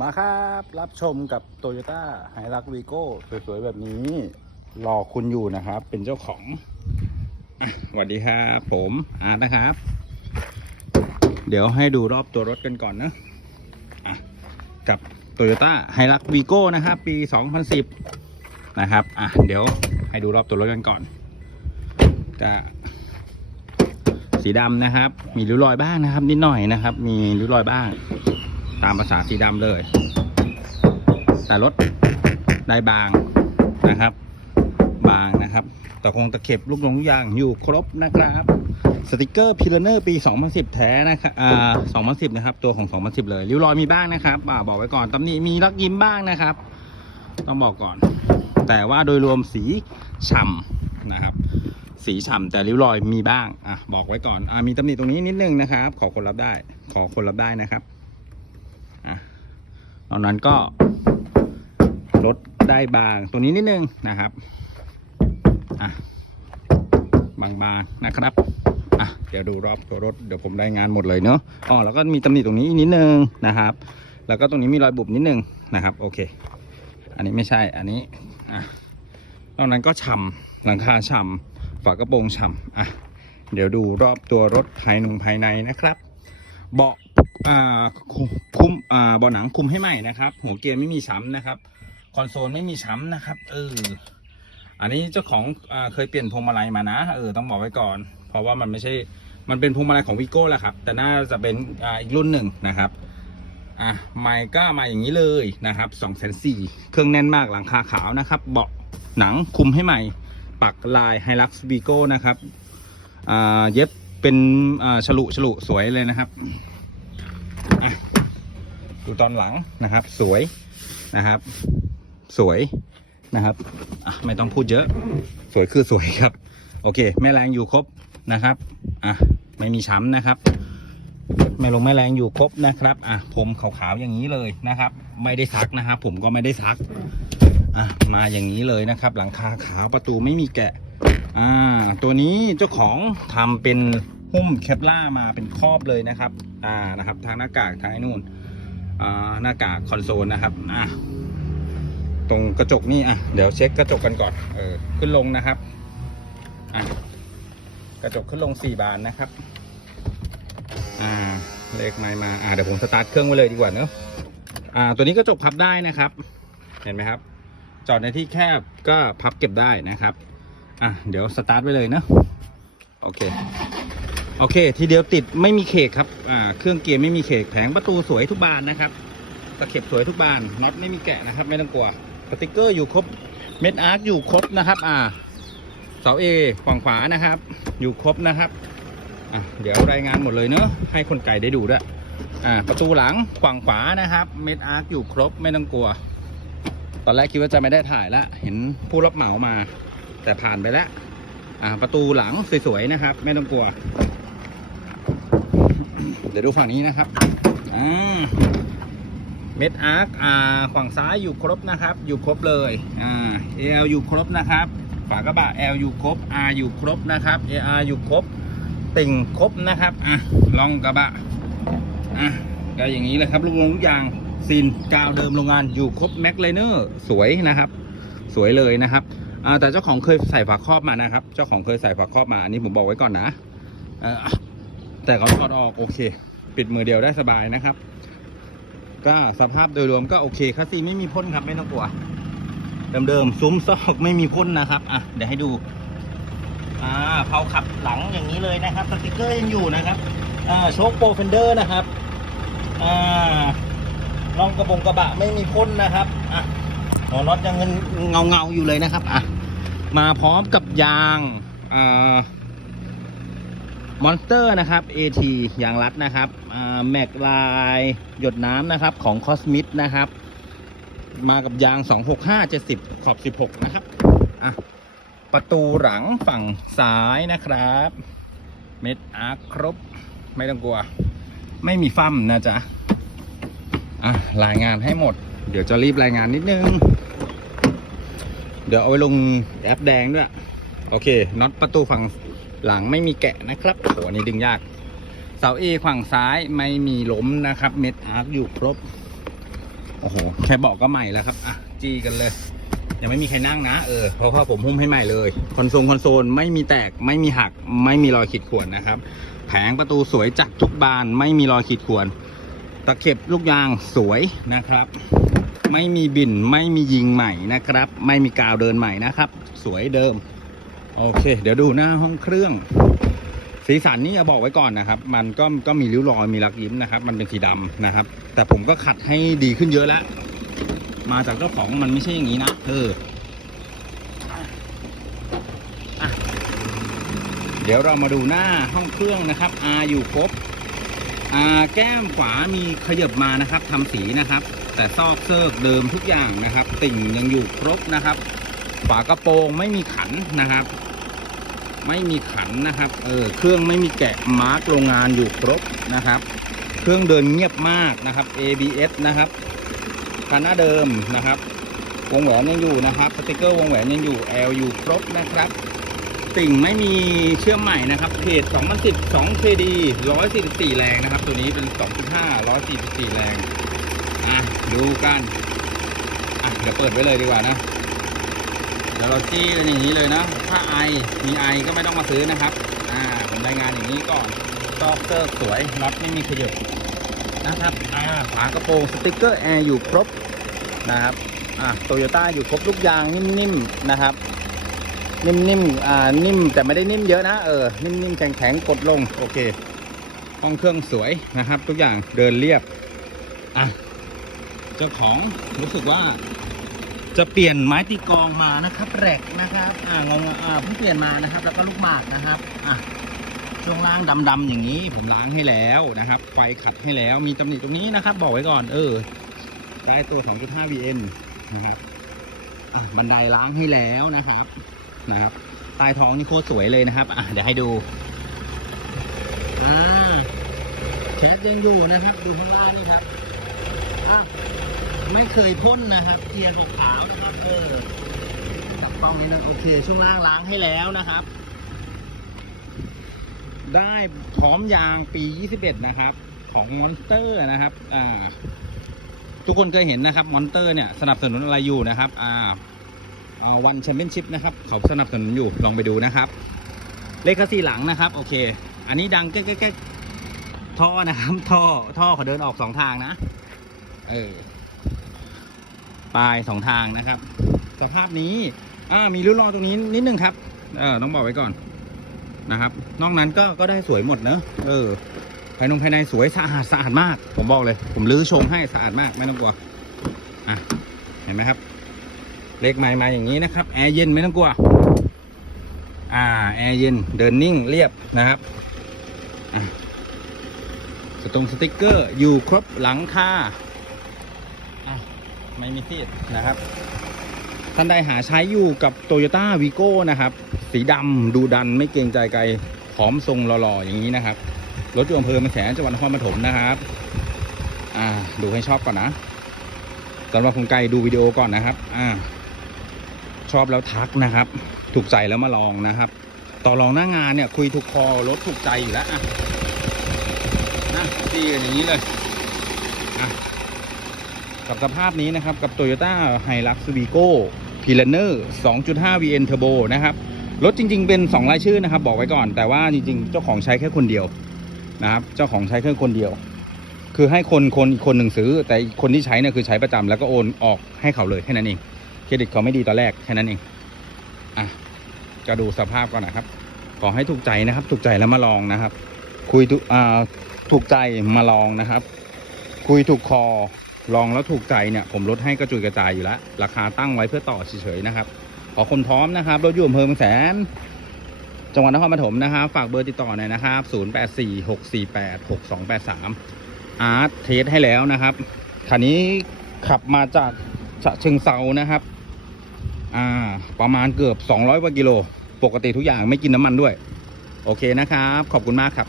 มาครับรับชมกับ t o y ยต้าไฮรักวีโก้สวยๆ แบบนี้ รอคุณอยู่นะครับ เป็นเจ้าของสวัสดีครับผมอาร์ตนะครับ เดี๋ยวให้ดูรอบตัวรถกันก่อนนะะกับ t o y ยต้าไฮรักวีโก้นะครับ ปี 2010 นะครับอะเดี๋ยวให้ดูรอบตัวรถกันก่อนก็สีดำนะครับ มีริ้วรอยบ้างนะครับ นิดหน่อยนะครับ มีริ้วรอยบ้าง ตามภาษาสีดำเลย แต่รถได้บางนะครับ บางนะครับตะคงตะเข็บลูกลงลูกยางอยู่ครบนะครับ สติกเกอร์พิลเนอร์ปี 2010 แท้นะครับอ่า2010 นะครับ ตัวของ 2010 เลยริ้วรอยมีบ้างนะครับอ่าบอกไว้ก่อนตำหนิมีรักยิ้มบ้างนะครับ ต้องบอกก่อน แต่ว่าโดยรวมสีฉ่ำนะครับสีฉ่ำแต่ริ้วรอยมีบ้าง อะ บอกไว้ก่อน อ่ามีตำหนิตรงนี้นิดนึงนะครับ ขอคนรับได้ ขอคนรับได้นะครับ ตอนนั้นก็ลดได้บางตัวนี้นิดนึงนะครับอะบางๆนะครับอะเดี๋ยวดูรอบตัวรถเดี๋ยวผมรายงานหมดเลยเนาะอ๋อแล้วก็มีตำหนิตรงนี้นิดนึงนะครับ แล้วก็ตรงนี้มีรอยบุบนิดนึงนะครับ โอเค อันนี้ไม่ใช่อันนี้อะนอกนั้นก็ฉ่ำหลังคาฉ่ำฝากระโปรงฉ่ำอะเดี๋ยวดูรอบตัวรถภายนงภายในนะครับ เบาะ อ่าคุมคุมอ่าเบาะหนังคุมให้ใหม่นะครับ หัวเกียร์ไม่มีช้ำนะครับ คอนโซลไม่มีช้ำนะครับเอออันนี้เจ้าของอ่าเคยเปลี่ยนพวงมาลัยมานะเออต้องบอกไว้ก่อน เพราะว่ามันไม่ใช่มันเป็นพวงมาลัยของวิโก้แหละครับ แต่น่าจะเป็นอ่าอีกรุ่นหนึ่งนะครับอะไมค์ก็มาอย่างนี้เลยนะครับสองแสนสี่เครื่องแน่นมากหลังคาขาวนะครับ เบาะหนังคุมให้ใหม่ ปักลายไฮลักซ์วีโก้นะครับอ่าเย็บเป็นอ่าฉลุฉลุสวยเลยนะครับ ดูตอนหลังนะครับ สวยนะครับ สวยนะครับไม่ต้องพูดเยอะ สวยคือสวยครับ โอเค แม่แรงอยู่ครบนะครับอะไม่มีช้ำนะครับแม่ลงแม่แรงอยู่ครบนะครับอะผมขาวๆอย่างนี้เลยนะครับ ไม่ได้ซักนะครับผมก็ไม่ได้ซักอะมาอย่างนี้เลยนะครับ หลังคาขาวประตูไม่มีแกะอ่าตัวนี้เจ้าของทำเป็น หุ้มเคปล่ามาเป็นครอบเลยนะครับ อ่านะครับ ทางหน้ากากทางไอ้นู่นอ่าหน้ากากคอนโซลนะครับอ่าตรงกระจกนี่อะเดี๋ยวเช็คกระจกกันก่อนเออขึ้นลงนะครับอะกระจกขึ้นลงสี่บานนะครับ อ่าเลขไม้มาอ่าเดี๋ยวผมสตาร์ทเครื่องไว้เลยดีกว่าเนอะอ่า ตัวนี้กระจกพับได้นะครับ เห็นไหมครับ จอดในที่แคบก็พับเก็บได้นะครับ อะเดี๋ยวสตาร์ทไว้เลยเนอะโอเค โอเค ทีเดียวติดไม่มีเคกครับอ่าเครื่องเกียร์ไม่มีเคกแผงประตูสวยทุกบานนะครับตะเข็บสวยทุกบานน็อตไม่มีแกะนะครับ ไม่ต้องกลัวสติกเกอร์อยู่ครบเม็ดอาร์คอยู่ครบนะครับ อ่าเสาเอฝั่งขวานะครับ อยู่ครบนะครับอะเดี๋ยวรายงานหมดเลยเนอะให้คนไก่ได้ดูด้วยอ่าประตูหลังฝั่งขวานะครับ เม็ดอาร์คอยู่ครบไม่ต้องกลัว ตอนแรกคิดว่าจะไม่ได้ถ่ายละเห็นผู้รับเหมามา แต่ผ่านไปแล้วอ่าประตูหลังสวยๆนะครับ ไม่ต้องกลัว เดี๋ยวดูฝั่งนี้นะครับอ่าเม็ดอาร์คอ่าฝั่งซ้ายอยู่ครบนะครับ อยู่ครบเลยอ่า AL อยู่ครบนะครับฝากระบะ L อยู่ครบ R อยู่ครบนะครับ AR อยู่ครบ ติ่งครบนะครับอะลองกระบะอะก็อย่างนี้เลยครับลูกลงทุกอย่างซีนกาวเดิมโรงงานอยู่ครบแม็กไลเนอร์สวยนะครับ สวยเลยนะครับอ่าแต่เจ้าของเคยใส่ฝาครอบมานะครับ เจ้าของเคยใส่ฝาครอบมาอันนี้ผมบอกไว้ก่อนนะเอ่อ แต่เขาถอดออกโอเค ปิดมือเดียวได้สบายนะครับ ก็สภาพโดยรวมก็โอเคคัสซีไม่มีพ่นครับไม่ต้องกลัวเดิมๆซุ้มซอกไม่มีพ่นนะครับอะเดี๋ยวให้ดูอ่าเผาขับหลังอย่างนี้เลยนะครับ สติกเกอร์ยังอยู่นะครับอ่าโชคโปรเฟนเดอร์นะครับอ่าลองกระบงกระบะไม่มีพ่นนะครับอะหัวน็อตยังเงาเงาๆอยู่เลยนะครับอะมาพร้อมกับยางอ่า มอนสเตอร์นะครับ AT ยางรัดนะครับแม็กลายหยดน้ำนะครับของคอสมิดนะครับ มากับยาง 265 70 ขอบ 16 นะครับอะประตูหลังฝั่งซ้ายนะครับ เม็ดอาร์คครบ ไม่ต้องกลัว ไม่มีฟั่มนะจ๊ะอะรายงานให้หมด เดี๋ยวจะรีบรายงานนิดนึง เดี๋ยวเอาไปลงแอปแดงด้วย โอเคน็อตประตูฝั่ง หลังไม่มีแกะนะครับโหอันนี้ดึงยาก เสาเอฝั่งซ้ายไม่มีล้มนะครับ เม็ดอาร์คอยู่ครบ โอ้โห แค่เบอกก็ใหม่แล้วครับ อะ จีกันเลย ยังไม่มีใครนั่งนะ เออ เพราะว่าผมหุ้มให้ใหม่เลย คอนโซลคอนโซลไม่มีแตก ไม่มีหัก ไม่มีรอยขีดข่วนนะครับ แผงประตูสวยจัดทุกบาน ไม่มีรอยขีดข่วน ตะเข็บลูกยางสวยนะครับไม่มีบินไม่มียิงใหม่นะครับ ไม่มีกาวเดินใหม่นะครับ สวยเดิม โอเค เดี๋ยวดูหน้าห้องเครื่อง สีสันนี่จะบอกไว้ก่อนนะครับ มันก็ก็มีริ้วรอยมีรักยิ้มนะครับ มันเป็นสีดำนะครับ แต่ผมก็ขัดให้ดีขึ้นเยอะแล้ว มาจากเจ้าของมันไม่ใช่อย่างนี้นะเออเดี๋ยวเรามาดูหน้าห้องเครื่องนะครับ R อยู่ครบอาแก้มขวามีขยับมานะครับทำสีนะครับ แต่ซอกเซิร์กเดิมทุกอย่างนะครับ ติ่งยังอยู่ครบนะครับ ฝากระโปรงไม่มีขันนะครับ ไม่มีขันนะครับ เออ เครื่องไม่มีแกะมาร์กโรงงานอยู่ครบนะครับ เครื่องเดินเงียบมากนะครับ ABS นะครับคันหน้าเดิมนะครับ วงแหวนยังอยู่นะครับสติกเกอร์วงแหวนยังอยู่ L อยู่ครบนะครับ ติ่งไม่มีเชื่อมใหม่นะครับเพจ2010 2 KD 144 แรงนะครับ ตัวนี้เป็น 2.5 144 แรง อะ ดูกัน อะ เดี๋ยวเปิดไว้เลยดีกว่านะ เดี๋ยวเราจี้กันอย่างนี้เลยนะ ถ้าไอมีไอก็ไม่ต้องมาซื้อนะครับ อ่าผมรายงานอย่างนี้ก่อนซอกเตอร์สวยน็อตไม่มีขยบนะครับ อ่าฝากระโปรงสติกเกอร์แอร์อยู่ครบนะครับ อ่าโตโยต้าอยู่ครบทุกอยางนิ่มๆนะครับ นิ่มๆ อ่า นิ่มแต่ไม่ได้นิ่มเยอะนะ เออ นิ่มๆ แข็งๆ กดลง โอเค ห้องเครื่องสวยนะครับ ทุกอย่างเดินเรียบ อะ เจ้าของรู้สึกว่า จะเปลี่ยนไม้ตีกองมานะครับแรกนะครับ อ่างงอ่าเพิ่งเปลี่ยนมานะครับ แล้วก็ลูกหมากนะครับ อะช่วงล่างดำๆอย่างนี้ ผมล้างให้แล้วนะครับ ไฟขัดให้แล้ว มีตำหนิตรงนี้นะครับ บอกไว้ก่อน เออ ได้ตัว 2.5 VN นะครับ อะบันไดล้างให้แล้วนะครับ นะครับใต้ท้องนี่โคตรสวยเลยนะครับ อะเดี๋ยวให้ดู อ่าแคสยังอยู่นะครับ ดูข้างล่างนี่ครับ อะ ไม่เคยพ่นนะครับเกียร์ขาวนะครับเออจับกล้องนี้นะโอเคช่วงล่างล้างให้แล้วนะครับ ได้พร้อมยางปี 21 นะครับ ของมอนสเตอร์นะครับอ่าทุกคนเคยเห็นนะครับมอนเตอร์เนี่ยสนับสนุนอะไรอยู่นะครับ อ่าวันแชมเปี้ยนชิพนะครับ เขาสนับสนุนอยู่ลองไปดูนะครับ เลขสี่หลังนะครับ โอเค อันนี้ดังแก๊กแก๊กแก๊กท่อนะครับท่อท่อเขาเดินออกสองทางนะ เออ ปลายสองทางนะครับ สภาพนี้อ่ามีริ้วรอยตรงนี้นิดนึงครับ เออต้องบอกไว้ก่อนนะครับ นอกนั้นก็ก็ได้สวยหมดเนอะเออภายในภายในสวยสะอาดสะอาดมาก ผมบอกเลย ผมลื้อชมให้สะอาดมากไม่ต้องกลัวอะเห็นไหมครับ เลขไม้มาอย่างนี้นะครับแอร์เย็นไม่ต้องกลัวอ่าแอร์เย็นเดินนิ่งเรียบนะครับอะสตรงสติกเกอร์อยู่ครบหลังคาอะ ไม่มีซีดนะครับท่านใดหาใช้อยู่กับ Toyota v i g o นะครับ สีดำดูดันไม่เกรงใจไกลผอมทรงหล่อๆ อย่างนี้นะครับ รถอยู่อำเภอแม่แสนจังหวัดนครปฐมนะครับอ่าดูให้ชอบก่อนนะสำหรับคนไกลดูวิดีโอก่อนนะครับอ่าชอบแล้วทักนะครับ ถูกใจแล้วมาลองนะครับ ต่อรองหน้างานเนี่ย คุยถูกคอรถถูกใจอยู่แล้วอะนะดีกันอย่างนี้เลยอะ กับสภาพนี้นะครับ กับ Toyota Hilux Vigo p i l a n e r 2.5 VN Turbo นะครับ รถจริง ๆ เป็น 2 รายชื่อนะครับ บอกไว้ก่อน แต่ว่าจริง ๆ เจ้าของใช้แค่คนเดียวนะครับ เจ้าของใช้แค่คนเดียว คือให้คนคนอีกคนหนึ่งซื้อ แต่คนที่ใช้เนี่ยคือใช้ประจำแล้วก็โอนออกให้เขาเลยแค่นั้นเอง เครดิตเขาไม่ดีตอนแรกแค่นั้นเอง อะก็ดูสภาพก่อนนะครับ ขอให้ถูกใจนะครับ ถูกใจแล้วมาลองนะครับ คุยถูกถูกใจมาลองนะครับ คุยถูกคอ ลองแล้วถูกใจเนี่ยผมลดให้กระจุยกระจายอยู่แล้ว ราคาตั้งไว้เพื่อต่อเฉยๆนะครับ ขอคนพร้อมนะครับรถอยู่อำเภอเมืองแสน จังหวัดนครปฐมนะครับ ฝากเบอร์ติดต่อหน่อยนะครับ 0846486283 อาร์ตเทสให้แล้วนะครับคันนี้ขับมาจากฉะเชิงเซานะครับ อ่า ประมาณเกือบ 200กว่ากิโล ปกติทุกอย่างไม่กินน้ำมันด้วย โอเคนะครับ ขอบคุณมากครับ